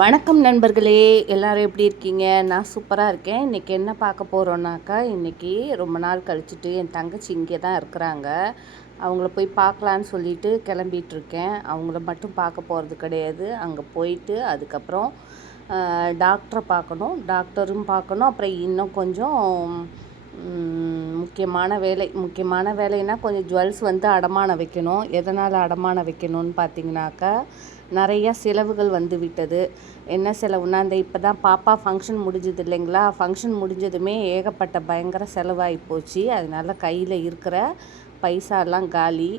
வணக்கம் நண்பர்களே எல்லாரும் எப்படி இருக்கீங்க? நான் சூப்பராக இருக்கேன். இன்றைக்கி என்ன பார்க்க போகிறோன்னாக்கா இன்றைக்கி ரொம்ப நாள் கழிச்சிட்டு என் தங்கச்சி இங்கே தான் இருக்கிறாங்க. அவங்கள போய் பார்க்கலான்னு சொல்லிட்டு கிளம்பிட்டு இருக்கேன். அவங்கள மட்டும் பார்க்க போகிறது கிடையாது. அங்கே போயிட்டு அதுக்கப்புறம் டாக்டரை பார்க்கணும். டாக்டரும் பார்க்கணும். அப்புறம் இன்னும் கொஞ்சம் முக்கியமான வேலை. முக்கியமான வேலைன்னா கொஞ்சம் ஜுவல்ஸ் வந்து அடமானம் வைக்கணும். எதனால் அடமானம் வைக்கணும்னு பார்த்தீங்கன்னாக்கா நிறைய செலவுகள் வந்து விட்டது. என்ன செலவுனா இந்த இப்போ தான் பாப்பா ஃபங்க்ஷன் முடிஞ்சது இல்லைங்களா? ஃபங்க்ஷன் முடிஞ்சதுமே ஏகப்பட்ட பயங்கர செலவாகி போச்சு. அதனால் கையில் இருக்கிற பைசாலாம் காலி.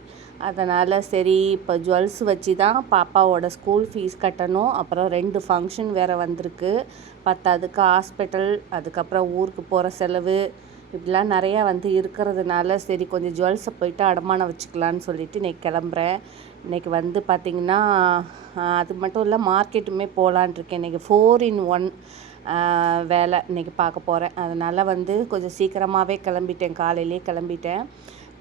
அதனால் சரி இப்போ ஜுவல்ஸ் வச்சு தான் பாப்பாவோட ஸ்கூல் ஃபீஸ் கட்டணும். அப்புறம் ரெண்டு ஃபங்க்ஷன் வேறு வந்திருக்கு. பத்தாவதுக்கு ஹாஸ்பிட்டல் அதுக்கப்புறம் ஊருக்கு போகிற செலவு. இப்படிலாம் நிறையா வந்து இருக்கிறதுனால சரி கொஞ்சம் ஜுவல்ஸை போயிட்டு அடமானம் வச்சுக்கலான்னு சொல்லிட்டு இன்றைக்கி கிளம்புறேன். இன்றைக்கி வந்து பார்த்திங்கன்னா அது மட்டும் இல்லை மார்க்கெட்டுமே போகலான் இருக்கேன். இன்றைக்கி ஃபோர் இன் ஒன் வேலை இன்றைக்கி பார்க்க போகிறேன் அதனால் வந்து கொஞ்சம் சீக்கிரமாகவே கிளம்பிட்டேன். காலையிலே கிளம்பிட்டேன்.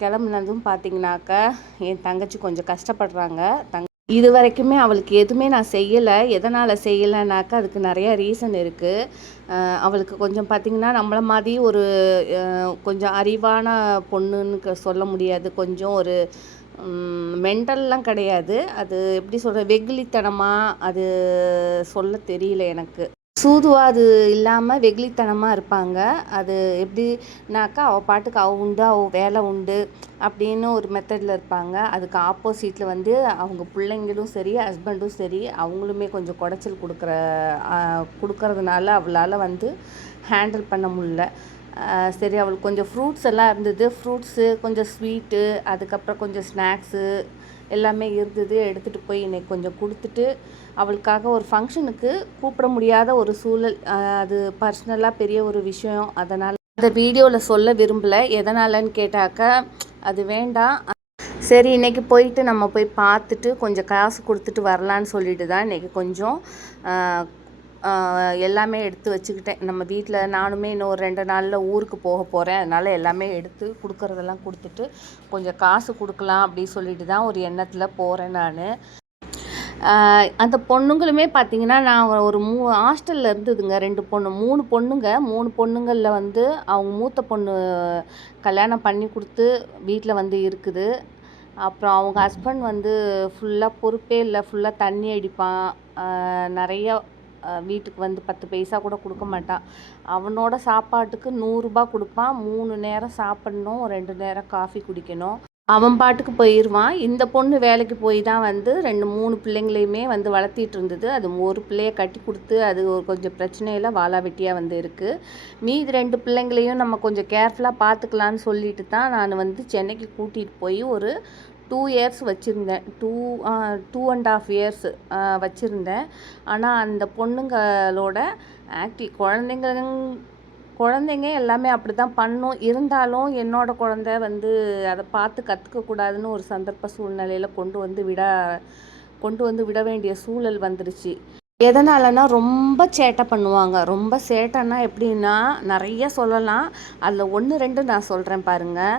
கிளம்புனதும் பார்த்தீங்கன்னாக்கா என் தங்கச்சி கொஞ்சம் கஷ்டப்படுறாங்க. தங் இது வரைக்குமே அவளுக்கு எதுவுமே நான் செய்யலை. எதனால் செய்யலைனாக்கா அதுக்கு நிறைய ரீசன் இருக்குது அவளுக்கு கொஞ்சம் பார்த்திங்கன்னா நம்மள மாதிரி ஒரு கொஞ்சம் அறிவான பொண்ணுன்னு க- சொல்ல முடியாது. கொஞ்சம் ஒரு மென்டல்லாம் கிடையாது. அது எப்படி சொல்கிற வெகுளித்தனமாக அது சொல்ல தெரியல எனக்கு. சூதுவாது இல்லாமல் வெகுளித்தனமாக இருப்பாங்க. அது எப்படினாக்கா அவள் பாட்டுக்கு அவள் உண்டு அவள் வேலை உண்டு அப்படின்னு ஒரு மெத்தடில் இருப்பாங்க. அதுக்கு ஆப்போசிட்டில் வந்து அவங்க பிள்ளைங்களும் சரி ஹஸ்பண்டும் சரி அவங்களுமே கொஞ்சம் குடைச்சல் கொடுக்குற கொடுக்கறதுனால அவளால் வந்து ஹேண்டில் பண்ண முடில சரி அவளுக்கு கொஞ்சம் ஃப்ரூட்ஸ் எல்லாம் இருந்தது. ஃப்ரூட்ஸு கொஞ்சம் ஸ்வீட்டு அதுக்கப்புறம் கொஞ்சம் ஸ்நாக்ஸு எல்லாமே இருந்தது எடுத்துகிட்டு போய் இன்னைக்கு கொஞ்சம் கொடுத்துட்டு அவளுக்காக ஒரு ஃபங்க்ஷனுக்கு கூப்பிட முடியாத ஒரு சூழல் அது பர்சனலாக பெரிய ஒரு விஷயம். அதனால் அந்த வீடியோவில் சொல்ல விரும்பலை. எதனாலன்னு கேட்டாக்கா அது வேண்டாம். சரி இன்னைக்கு போயிட்டு நம்ம போய் பார்த்துட்டு கொஞ்சம் காசு கொடுத்துட்டு வரலான்னு சொல்லிட்டு தான் இன்றைக்கி கொஞ்சம் எல்லாமே எடுத்து வச்சுக்கிட்டேன். நம்ம வீட்டில் நானுமே இன்னும் ஒரு ரெண்டு நாளில் ஊருக்கு போக போகிறேன் அதனால் எல்லாமே எடுத்து கொடுக்குறதெல்லாம் கொடுத்துட்டு கொஞ்சம் காசு கொடுக்கலாம் அப்படின்னு சொல்லிட்டு தான் ஒரு எண்ணத்தில் போகிறேன் நான். அந்த பொண்ணுங்களுமே பார்த்தீங்கன்னா நான் ஒரு மூ ஹாஸ்டலில் இருந்ததுங்க ரெண்டு பொண்ணு. மூணு பொண்ணுங்க. மூணு பொண்ணுங்களில் வந்து அவங்க மூத்த பொண்ணு கல்யாணம் பண்ணி கொடுத்து வீட்டில் வந்து இருக்குது. அப்புறம் அவங்க ஹஸ்பண்ட் வந்து ஃபுல்லாக பொறுப்பே இல்லை. ஃபுல்லாக தண்ணி அடிப்பான். நிறைய வீட்டுக்கு வந்து பத்து பைசா கூட கொடுக்க மாட்டான் அவனோட சாப்பாட்டுக்கு நூறுரூபா கொடுப்பான் மூணு நேரம் சாப்பிடணும் ரெண்டு நேரம் காஃபி குடிக்கணும். அவன் பாட்டுக்கு போயிடுவான் இந்த பொண்ணு வேலைக்கு போய் தான் வந்து ரெண்டு மூணு பிள்ளைங்களையுமே வந்து வளர்த்திட்டு இருந்தது. அது ஒரு பிள்ளைய கட்டி கொடுத்து அது ஒரு கொஞ்சம் பிரச்சனையில் வாழா வெட்டியாக வந்து இருக்குது மீதி ரெண்டு பிள்ளைங்களையும் நம்ம கொஞ்சம் கேர்ஃபுல்லாக பார்த்துக்கலான்னு சொல்லிட்டு தான் நான் வந்து சென்னைக்கு கூட்டிகிட்டு போய் ஒரு டூ இயர்ஸ் வச்சுருந்தேன். Two two and half years வச்சுருந்தேன். ஆனால் அந்த பொண்ணுங்களோட ஆக்டி குழந்தைங்க குழந்தைங்க எல்லாமே அப்படி தான் பண்ணும். இருந்தாலும் என்னோடய குழந்த வந்து அதை பார்த்து கற்றுக்கக்கூடாதுன்னு ஒரு சந்தர்ப்ப சூழ்நிலையில் கொண்டு வந்து விட கொண்டு வந்து விட வேண்டிய சூழல் வந்துருச்சு. எதனாலனா ரொம்ப சேட்டை பண்ணுவாங்க. ரொம்ப சேட்டைன்னா எப்படின்னா நிறைய சொல்லலாம். அதில் ஒன்று ரெண்டு நான் சொல்கிறேன் பாருங்கள்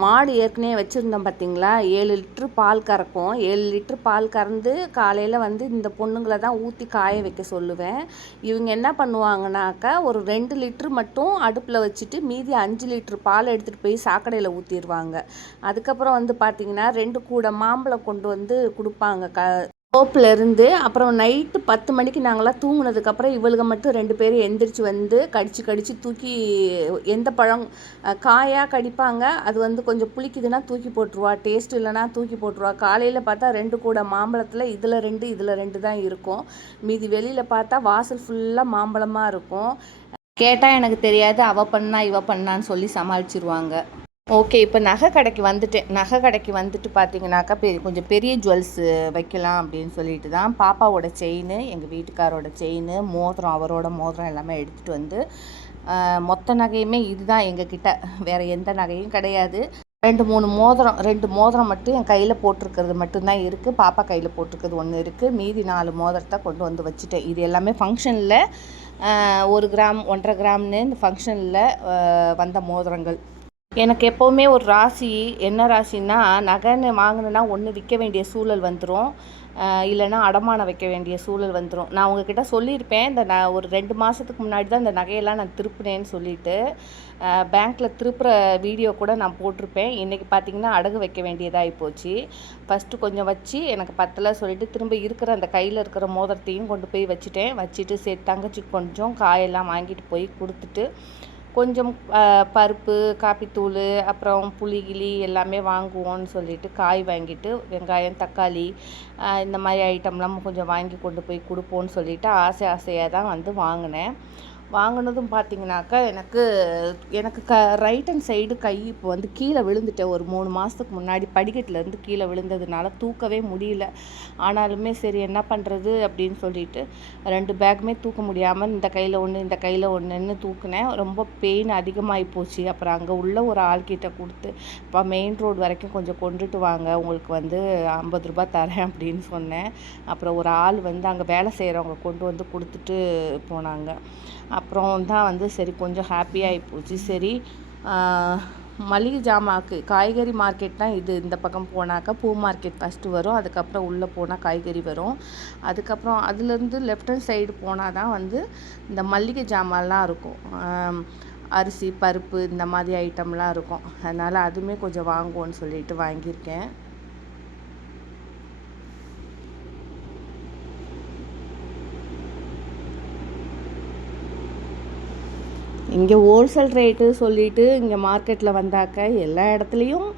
மாடு ஏற்கனவே வச்சுருந்தோம் பார்த்தீங்களா ஏழு லிட்ரு பால் கறக்கும். ஏழு லிட்ரு பால் கறந்து காலையில் வந்து இந்த பொண்ணுங்களை தான் ஊற்றி காய வைக்க சொல்லுவேன். இவங்க என்ன பண்ணுவாங்கனாக்கா ஒரு ரெண்டு லிட்ரு மட்டும் அடுப்பில் வச்சுட்டு மீதி அஞ்சு லிட்ரு பால் எடுத்துகிட்டு போய் சாக்கடையில் ஊற்றிடுவாங்க அதுக்கப்புறம் வந்து பார்த்திங்கன்னா ரெண்டு கூட மாம்பழம் கொண்டு வந்து கொடுப்பாங்க க தோப்புல இருந்து அப்புறம் நைட்டு பத்து மணிக்கு நாங்களாம் தூங்கினதுக்கப்புறம் இவளுக மட்டும் ரெண்டு பேரும் எந்திரிச்சு வந்து கடிச்சு கடிச்சு தூக்கி எந்த பழம் காயாக கடிப்பாங்க. அது வந்து கொஞ்சம் புளிக்குதுன்னா தூக்கி போட்டுருவா. டேஸ்ட் இல்லைன்னா தூக்கி போட்டுருவா. காலையில் பார்த்தா ரெண்டு கூட மாம்பழத்தில் இதில் ரெண்டு இதில் ரெண்டு தான் இருக்கும். மீதி வெளியில் பார்த்தா வாசல் ஃபுல்லாக மாம்பழமாக இருக்கும். கேட்டால் எனக்கு தெரியாது. அவ பண்ணா இவ பண்ணான்னு சொல்லி சமாளிச்சிருவாங்க. ஓகே இப்போ நகை கடைக்கு வந்துட்டேன். நகை கடைக்கு வந்துட்டு பார்த்தீங்கன்னாக்கா பெரிய கொஞ்சம் பெரிய ஜுவல்ஸு வைக்கலாம் அப்படின்னு சொல்லிட்டு தான் பாப்பாவோட செயின் எங்கள் வீட்டுக்காரோட செயின் மோதிரம் அவரோட மோதிரம் எல்லாமே எடுத்துகிட்டு வந்து மொத்த நகையுமே இதுதான் எங்ககிட்ட. வேறு எந்த நகையும் கிடையாது. ரெண்டு மூணு மோதிரம் ரெண்டு மோதிரம் மட்டும் என் கையில் போட்டிருக்கிறது மட்டும்தான் இருக்குது பாப்பா கையில் போட்டிருக்கிறது ஒன்று இருக்குது மீதி நாலு மோதிரத்தை கொண்டு வந்து வச்சுட்டேன். இது எல்லாமே ஃபங்க்ஷனில் ஒரு கிராம் ஒன்றரை கிராம்னு இந்த ஃபங்க்ஷனில் வந்த மோதிரங்கள். எனக்கு எப்போவுமே ஒரு ராசி என்ன ராசின்னா நகைன்னு வாங்கினேன்னா ஒன்று விற்க வேண்டிய சூழல் வந்துடும் இல்லைன்னா அடமானம் வைக்க வேண்டிய சூழல் வந்துடும் நான் உங்ககிட்ட சொல்லியிருப்பேன் இந்த நான் ஒரு ரெண்டு மாதத்துக்கு முன்னாடி தான் இந்த நகையெல்லாம் நான் திருப்பினேன்னு சொல்லிட்டு. பேங்க்கில் திருப்புற வீடியோ கூட நான் போட்டிருப்பேன். இன்றைக்கி பார்த்திங்கன்னா அடகு வைக்க வேண்டியதாகி போச்சு. ஃபஸ்ட்டு கொஞ்சம் வச்சு எனக்கு பத்தில் சொல்லிவிட்டு திரும்ப இருக்கிற அந்த கையில் இருக்கிற மோதிரத்தையும் கொண்டு போய் வச்சுட்டேன். வச்சுட்டு சரி தங்கச்சிக்கு கொஞ்சம் காயெல்லாம் வாங்கிட்டு போய் கொடுத்துட்டு கொஞ்சம் பருப்பு காப்பித்தூள் அப்புறம் புளி கிளி எல்லாமே வாங்குவோன்னு சொல்லிட்டு காய் வாங்கிட்டு வெங்காயம் தக்காளி இந்த மாதிரி ஐட்டம்லாம் கொஞ்சம் வாங்கி கொண்டு போய் கொடுப்போன்னு சொல்லிட்டு ஆசை ஆசையாக தான் வந்து வாங்கினேன். வாங்கினதும் பார்த்தீங்கன்னாக்கா எனக்கு எனக்கு க ரைட் ஹண்ட் சைடு கை இப்போ வந்து கீழே விழுந்துட்டேன் ஒரு மூணு மாதத்துக்கு முன்னாடி படிக்கட்டிலேருந்து கீழே விழுந்ததுனால தூக்கவே முடியல. ஆனாலுமே சரி என்ன பண்ணுறது அப்படின்னு சொல்லிட்டு ரெண்டு பேக்குமே தூக்க முடியாமல் இந்த கையில் ஒன்று இந்த கையில் ஒன்றுன்னு தூக்குனேன். ரொம்ப பெயின் அதிகமாகி போச்சு. அப்புறம் அங்கே உள்ள ஒரு ஆள்கிட்ட கொடுத்து இப்போ மெயின் ரோடு வரைக்கும் கொஞ்சம் கொண்டுட்டு வாங்க. உங்களுக்கு வந்து ஐம்பது ரூபாய் தரேன் அப்படின்னு சொன்னேன். அப்புறம் ஒரு ஆள் வந்து அங்கே வேலை செய்கிறவங்க கொண்டு வந்து கொடுத்துட்டு போனாங்க. அப்புறம் தான் வந்து சரி கொஞ்சம் ஹாப்பியாகி போச்சு. சரி மளிகை ஜாமாக்கு காய்கறி மார்க்கெட் தான் இது இந்த பக்கம் போனாக்கா பூ மார்க்கெட் ஃபஸ்ட்டு வரும் அதுக்கப்புறம் உள்ளே போனால் காய்கறி வரும். அதுக்கப்புறம் அதுலேருந்து லெஃப்ட் ஹேண்ட் சைடு போனால் தான் வந்து இந்த மல்லிகை ஜாமான்லாம் இருக்கும். அரிசி பருப்பு இந்த மாதிரி ஐட்டம்லாம் இருக்கும். அதனால் அதுவுமே கொஞ்சம் வாங்குவோன்னு சொல்லிட்டு வாங்கியிருக்கேன். இங்கே ஹோல்சேல் ரேட்டு சொல்லிட்டு இங்கே மார்க்கெட்டில் வந்தாக்க எல்லா இடத்துலையும்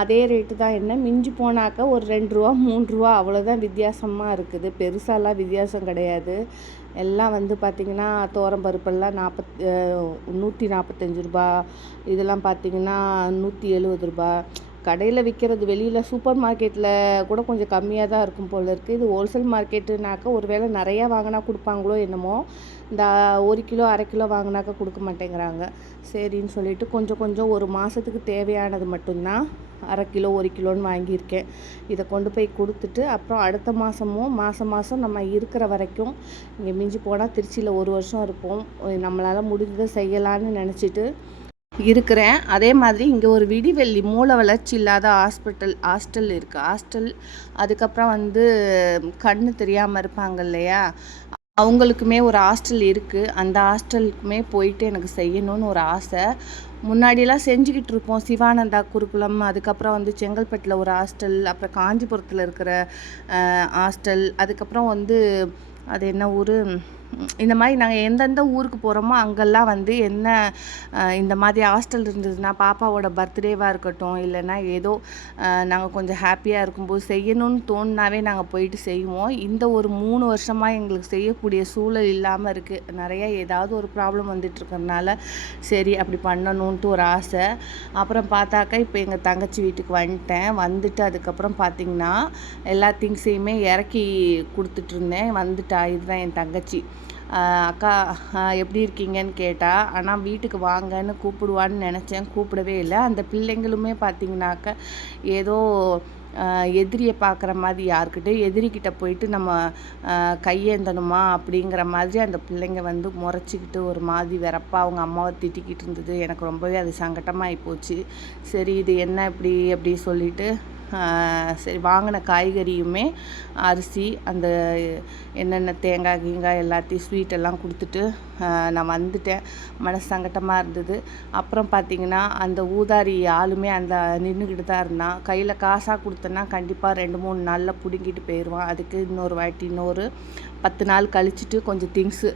அதே ரேட்டு தான். என்ன? மிஞ்சி போனாக்கா ஒரு ரெண்டு ரூபா மூணு ரூபா அவ்வளோதான் வித்தியாசமாக இருக்குது. பெருசாலாம் வித்தியாசம் கிடையாது. எல்லாம் வந்து பார்த்திங்கன்னா பருப்பெல்லாம் நாற்பத் நூற்றி நாற்பத்தஞ்சு ரூபா. இதெல்லாம் பார்த்திங்கன்னா நூற்றி எழுபது ரூபா. கடையில் விற்கிறது வெளியில் சூப்பர் மார்க்கெட்டில் கூட கொஞ்சம் கம்மியாக தான் இருக்கும் போல் இருக்குது இது ஹோல்சேல் மார்க்கெட்டுனாக்கா ஒரு வேளை நிறையா வாங்கினா கொடுப்பாங்களோ என்னமோ இந்த ஒரு கிலோ அரை கிலோ வாங்கினாக்கா கொடுக்க மாட்டேங்கிறாங்க. சரின்னு சொல்லிட்டு கொஞ்சம் கொஞ்சம் ஒரு மாதத்துக்கு தேவையானது மட்டும்தான் அரை கிலோ ஒரு கிலோன்னு வாங்கியிருக்கேன். இதை கொண்டு போய் கொடுத்துட்டு அப்புறம் அடுத்த மாதமும் மாதம் மாதம் நம்ம இருக்கிற வரைக்கும் இங்கே மிஞ்சி போனால் திருச்சியில் ஒரு வருஷம் இருப்போம். நம்மளால் முடிஞ்சதை செய்யலான்னு நினச்சிட்டு இருக்கிறேன். அதே மாதிரி இங்கே ஒரு விடிவெள்ளி மூளை வளர்ச்சி இல்லாத ஹாஸ்பிட்டல் ஹாஸ்டல் இருக்குது ஹாஸ்டல் அதுக்கப்புறம் வந்து கண்ணு தெரியாமல் இருப்பாங்க இல்லையா? அவங்களுக்குமே ஒரு ஹாஸ்டல் இருக்குது அந்த ஹாஸ்டலுக்குமே போயிட்டு எனக்கு செய்யணும்னு ஒரு ஆசை. முன்னாடியெல்லாம் செஞ்சுக்கிட்டு இருப்போம். சிவானந்தா குருகுலம் அதுக்கப்புறம் வந்து செங்கல்பட்டில் ஒரு ஹாஸ்டல் அப்புறம் காஞ்சிபுரத்தில் இருக்கிற ஹாஸ்டல் அதுக்கப்புறம் வந்து அது என்ன ஊர்? இந்த மாதிரி நாங்கள் எந்தெந்த ஊருக்கு போகிறோமோ அங்கெல்லாம் வந்து என்ன இந்த மாதிரி ஹாஸ்டல் இருந்ததுன்னா பாப்பாவோட பர்த்டேவாக இருக்கட்டும் இல்லைன்னா ஏதோ நாங்கள் கொஞ்சம் ஹாப்பியாக இருக்கும்போது செய்யணும்னு தோணுனாவே நாங்கள் போயிட்டு செய்வோம். இந்த ஒரு மூணு வருஷமாக எங்களுக்கு செய்யக்கூடிய சூழல் இல்லாமல் இருக்குது நிறைய ஏதாவது ஒரு ப்ராப்ளம் வந்துட்டுருக்கறனால சரி அப்படி பண்ணணுன்ட்டு ஒரு ஆசை. அப்புறம் பார்த்தாக்கா இப்போ எங்கள் தங்கச்சி வீட்டுக்கு வந்துட்டேன். வந்துட்டு அதுக்கப்புறம் பார்த்திங்கன்னா எல்லா திங்ஸையுமே இறக்கி கொடுத்துட்ருந்தேன் வந்துட்டா இதுதான் என் தங்கச்சி. அக்கா எப்படி இருக்கீங்கன்னு கேட்டால் ஆனால் வீட்டுக்கு வாங்கன்னு கூப்பிடுவான்னு நினச்சேன். கூப்பிடவே இல்லை. அந்த பிள்ளைங்களுமே பார்த்தீங்கன்னாக்க ஏதோ எதிரியை பார்க்குற மாதிரி யாருக்கிட்டே எதிரிக்கிட்ட போயிட்டு நம்ம கையேந்தணுமா அப்படிங்கிற மாதிரி அந்த பிள்ளைங்க வந்து முறைச்சிக்கிட்டு ஒரு மாதிரி வெறப்பாக அவங்க அம்மாவை திட்டிக்கிட்டு இருந்தது. எனக்கு ரொம்பவே அது சங்கட்டமாகி போச்சு. சரி இது என்ன இப்படி அப்படி சொல்லிட்டு சரி வாங்கின காய்கறியுமே அரிசி அந்த என்னென்ன தேங்காய் கீங்காய் எல்லாத்தையும் ஸ்வீட்டெல்லாம் கொடுத்துட்டு நான் வந்துட்டேன். மனசு சங்கட்டமாக இருந்தது. அப்புறம் பார்த்திங்கன்னா அந்த ஊதாரி ஆளுமே அந்த நின்றுக்கிட்டு தான் இருந்தான். கையில் காசாக கொடுத்தேன்னா கண்டிப்பாக ரெண்டு மூணு நாளில் பிடுங்கிட்டு போயிடுவான் அதுக்கு இன்னொரு வாட்டி இன்னொரு பத்து நாள் கழிச்சிட்டு கொஞ்சம் திங்ஸு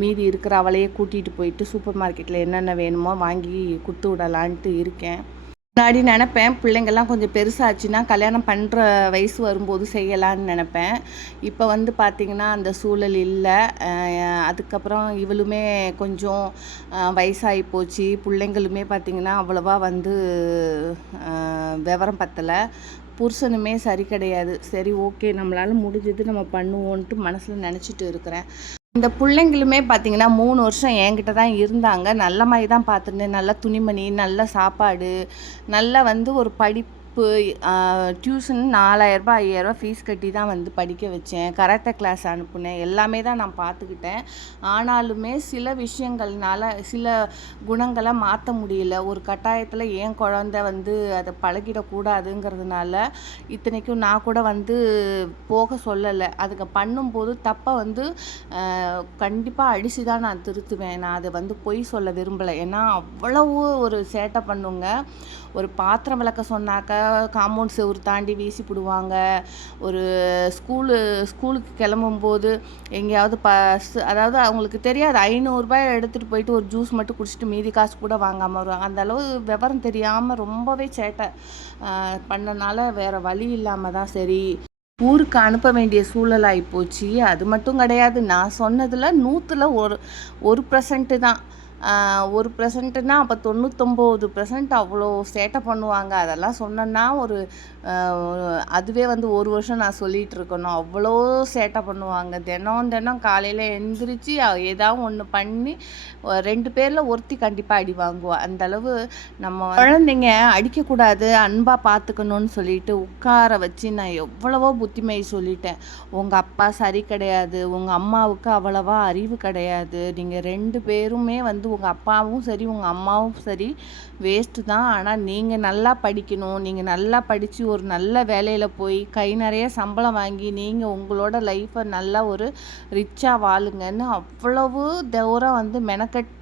மீதி இருக்கிற அவளையே கூட்டிகிட்டு போயிட்டு சூப்பர் மார்க்கெட்டில் என்னென்ன வேணுமோ வாங்கி கொடுத்து விடலான்ட்டு இருக்கேன். முன்னாடி நினப்பேன். பிள்ளைங்கள்லாம் கொஞ்சம் பெருசாச்சுன்னா கல்யாணம் பண்ணுற வயசு வரும்போது செய்யலான்னு நினப்பேன். இப்போ வந்து பார்த்திங்கன்னா அந்த சூழல் இல்லை. அதுக்கப்புறம் இவளுமே கொஞ்சம் வயசாகி போச்சு. பிள்ளைங்களுமே பார்த்திங்கன்னா அவ்வளோவா வந்து விவரம் பத்தலை. புருஷனுமே சரி கிடையாது. சரி ஓகே நம்மளால் முடிஞ்சது நம்ம பண்ணுவோன்ட்டு மனசில் நினச்சிட்டு இருக்கிறேன். இந்த பிள்ளைங்களுமே பார்த்திங்கன்னா மூணு வருஷம் என்கிட்ட தான் இருந்தாங்க. நல்ல மாதிரி தான் பார்த்துருந்தேன் நல்ல துணிமணி நல்ல சாப்பாடு நல்ல வந்து ஒரு படிப்பு படிப்பு டியூஷன் நாலாயிரரூபா ஐயாயிரரூபா ஃபீஸ் கட்டி தான் வந்து படிக்க வச்சேன். கராத்தே கிளாஸ் அனுப்புனேன். எல்லாமே தான் நான் பார்த்துக்கிட்டேன். ஆனாலுமே சில விஷயங்கள்னால சில குணங்களை மாற்ற முடியல. ஒரு கட்டாயத்தில் ஏன் குழந்த வந்து அதை பழகிடக்கூடாதுங்கிறதுனால இத்தனைக்கும் நான் கூட வந்து போக சொல்லலை. அதுக்கு பண்ணும்போது தப்பை வந்து கண்டிப்பாக அடித்து தான் நான் திருத்துவேன். நான் அதை வந்து பொய் சொல்ல விரும்பலை. ஏன்னா அவ்வளவு ஒரு சேட்டை பண்ணுங்க. ஒரு பாத்திரம் விளக்க சொன்னாக்க காம்பவுண்ட் செவுரு தாண்டி வீசி போடுவாங்க ஒரு ஸ்கூலு ஸ்கூலுக்கு கிளம்பும்போது எங்கேயாவது பஸ் அதாவது அவங்களுக்கு தெரியாது ஐநூறுரூபாய் எடுத்துகிட்டு போயிட்டு ஒரு ஜூஸ் மட்டும் குடிச்சிட்டு மீதி காசு கூட வாங்காமல் வருவாங்க. அந்த அளவு விவரம் தெரியாமல் ரொம்பவே சேட்டை. பண்ணனால வேறு வழி இல்லாமல் தான் சரி. ஊருக்கு அனுப்ப வேண்டிய சூழலாகி போச்சு அது மட்டும் கிடையாது. நான் சொன்னதில் நூற்றில் ஒரு ஒரு பர்சன்ட்டு தான். ஒரு ப்ரெசண்ட்டுனா அப்போ தொண்ணூத்தொம்பது ப்ரெசண்ட் அவ்வளோ சேட்டை பண்ணுவாங்க. அதெல்லாம் சொன்னேன்னா ஒரு அதுவே வந்து ஒரு வருஷம் நான் சொல்லிகிட்டு இருக்கணும். அவ்வளோ சேட்டை பண்ணுவாங்க. தினம் தினம் காலையில் எழுந்திரிச்சு ஏதாவது ஒன்று பண்ணி ரெண்டு பேரில் ஒருத்தி கண்டிப்பாக அடி வாங்குவோம் அந்த அளவு நம்ம குழந்தைங்க அடிக்கக்கூடாது அன்பாக பார்த்துக்கணுன்னு சொல்லிட்டு உட்கார வச்சு நான் எவ்வளவோ புத்திமை சொல்லிட்டேன். உங்கள் அப்பா சரி கிடையாது. உங்கள் அம்மாவுக்கு அவ்வளவா அறிவு கிடையாது. நீங்கள் ரெண்டு பேருமே வந்து உங்கள் அப்பாவும் சரி உங்கள் அம்மாவும் சரி வேஸ்ட்டு தான். ஆனால் நீங்கள் நல்லா படிக்கணும். நீங்கள் நல்லா படித்து ஒரு நல்ல வேலையில் போய் கை நிறைய சம்பளம் வாங்கி நீங்கள் உங்களோட லைஃப்பை நல்லா ஒரு ரிச்சாக வாழுங்கன்னு அவ்வளவு தூரம் வந்து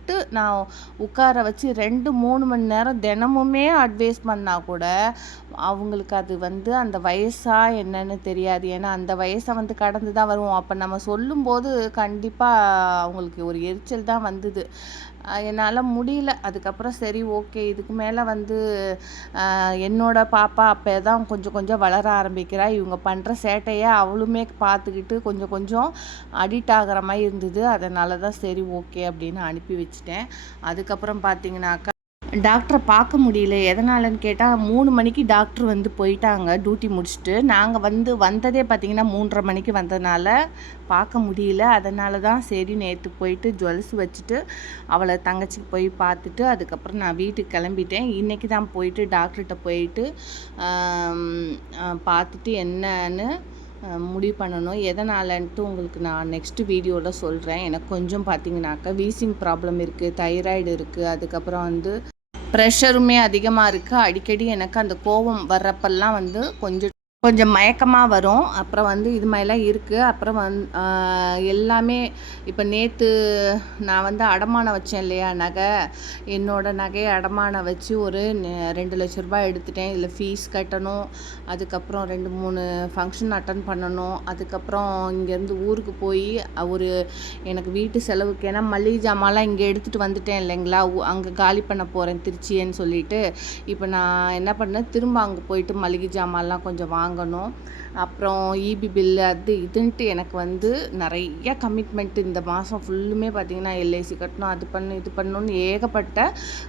போட்டு நான் உட்கார வச்சு ரெண்டு மூணு மணி நேரம் தினமுமே அட்வைஸ் பண்ணால் கூட அவங்களுக்கு அது வந்து அந்த வயசா என்னன்னு தெரியாது. ஏன்னா அந்த வயசை வந்து கடந்து தான் வருவோம். அப்போ நம்ம சொல்லும்போது கண்டிப்பாக அவங்களுக்கு ஒரு எரிச்சல் தான் வந்தது. என்னால் முடியல. அதுக்கப்புறம் சரி ஓகே. இதுக்கு மேலே வந்து என்னோட பாப்பா அப்போ தான் கொஞ்சம் கொஞ்சம் வளர ஆரம்பிக்கிறா. இவங்க பண்ணுற சேட்டையை அவளுமே பார்த்துக்கிட்டு கொஞ்சம் கொஞ்சம் அடிக்ட் ஆகிற மாதிரி இருந்தது. அதனால தான் சரி ஓகே அப்படின்னு அனுப்பி ஆரம்பிச்சிட்டேன். அதுக்கப்புறம் பார்த்தீங்கன்னாக்கா டாக்டரை பார்க்க முடியல. எதனாலன்னு கேட்டால் மூணு மணிக்கு டாக்டர் வந்து போயிட்டாங்க டியூட்டி முடிச்சுட்டு. நாங்கள் வந்து வந்ததே பார்த்திங்கன்னா மூன்றரை மணிக்கு வந்ததுனால பார்க்க முடியல. அதனால தான் சரி நேற்று போயிட்டு ஜுவல்ஸ் வச்சுட்டு அவளை தங்கச்சிக்கு போய் பார்த்துட்டு அதுக்கப்புறம் நான் வீட்டுக்கு கிளம்பிட்டேன். இன்றைக்கி தான் போயிட்டு டாக்டர்கிட்ட போயிட்டு பார்த்துட்டு என்னன்னு முடிவு பண்ணணும். எதனாலன்ட்டு உங்களுக்கு நான் நெக்ஸ்ட்டு வீடியோவில் சொல்கிறேன் எனக்கு கொஞ்சம் பார்த்தீங்கன்னாக்கா வீசிங் ப்ராப்ளம் இருக்குது தைராய்டு இருக்குது அதுக்கப்புறம் வந்து ப்ரெஷருமே அதிகமாக இருக்குது அடிக்கடி எனக்கு அந்த கோபம் வர்றப்பெல்லாம் வந்து கொஞ்சம் கொஞ்சம் மயக்கமாக வரும். அப்புறம் வந்து இது மாதிரிலாம் இருக்குது அப்புறம் வந் எல்லாமே இப்போ நேற்று நான் வந்து அடமானம் வச்சேன் இல்லையா நகை. என்னோடய நகையை அடமானம் வச்சு ஒரு ரெண்டு லட்ச ரூபாய் எடுத்துட்டேன். இதில் ஃபீஸ் கட்டணும். அதுக்கப்புறம் ரெண்டு மூணு ஃபங்க்ஷன் அட்டன் பண்ணணும். அதுக்கப்புறம் இங்கேருந்து ஊருக்கு போய் ஒரு எனக்கு வீட்டு செலவுக்கு ஏன்னா மளிகை ஜாமான்லாம் இங்கே எடுத்துகிட்டு வந்துட்டேன் இல்லைங்களா? அங்கே காலி பண்ண போகிறேன் திருச்சின்னு சொல்லிட்டு. இப்போ நான் என்ன பண்ணேன்? திரும்ப அங்கே போயிட்டு மளிகை ஜாமான்லாம் கொஞ்சம் வாங்க வாங்கணும். அப்புறம் இபி பில்லு அது இதுன்ட்டு எனக்கு வந்து நிறைய கமிட்மெண்ட் இந்த மாதம் ஃபுல்லுமே பார்த்திங்கன்னா எல்ஐசி கட்டணும் அது பண்ணு இது பண்ணணும்னு ஏகப்பட்ட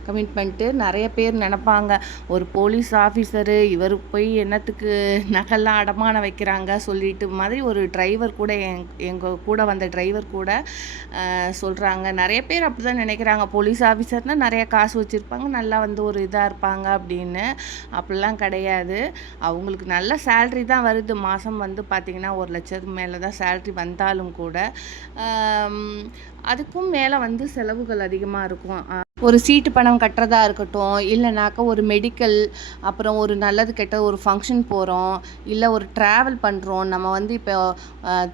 கமிட்மெண்ட்டு நிறைய பேர் நினப்பாங்க. ஒரு போலீஸ் ஆஃபீஸரு இவர் போய் என்னத்துக்கு நகைலாம் அடமானம் வைக்கிறாங்க சொல்லிட்டு மாதிரி ஒரு டிரைவர் கூட எங் எங்கள் கூட வந்த டிரைவர் கூட சொல்கிறாங்க நிறைய பேர் அப்படி தான் நினைக்கிறாங்க போலீஸ் ஆஃபீஸர்னால் நிறைய காசு வச்சுருப்பாங்க. நல்லா வந்து ஒரு இதாக இருப்பாங்க அப்படின்னு. அப்படிலாம் கிடையாது. அவங்களுக்கு நல்ல சேல்ரி தான் வருது. மாதம் வந்து பார்த்திங்கன்னா ஒரு லட்சத்துக்கு மேலே தான் சேல்ரி வந்தாலும் கூட. அதுக்கும் மேலே வந்து செலவுகள் அதிகமாக இருக்கும். ஒரு சீட்டு பணம் கட்டுறதா இருக்கட்டும் இல்லைனாக்கா ஒரு மெடிக்கல் அப்புறம் ஒரு நல்லது கெட்ட ஒரு ஃபங்க்ஷன் போகிறோம் இல்லை ஒரு ட்ராவல் பண்ணுறோம் நம்ம வந்து இப்போ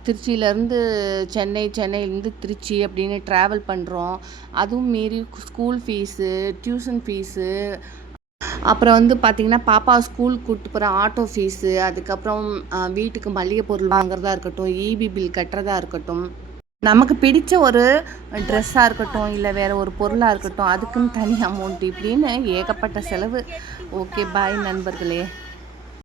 திருச்சியிலேருந்து சென்னை சென்னையிலேருந்து திருச்சி அப்படின்னு ட்ராவல் பண்ணுறோம் அதுவும் மீறி ஸ்கூல் ஃபீஸு டியூஷன் ஃபீஸு அப்புறம் வந்து பார்த்திங்கன்னா பாப்பா ஸ்கூல் கூப்பிட்டு போகிற ஆட்டோ ஃபீஸு அதுக்கப்புறம் வீட்டுக்கு மளிகை பொருள் வாங்குறதா இருக்கட்டும் இபி பில் கட்டுறதா இருக்கட்டும். நமக்கு பிடிச்ச ஒரு ட்ரெஸ்ஸாக இருக்கட்டும் இல்லை வேறு ஒரு பொருளாக இருக்கட்டும் அதுக்குன்னு தனி அமௌண்ட் இப்படின்னு ஏகப்பட்ட செலவு. ஓகே பாய் நண்பர்களே.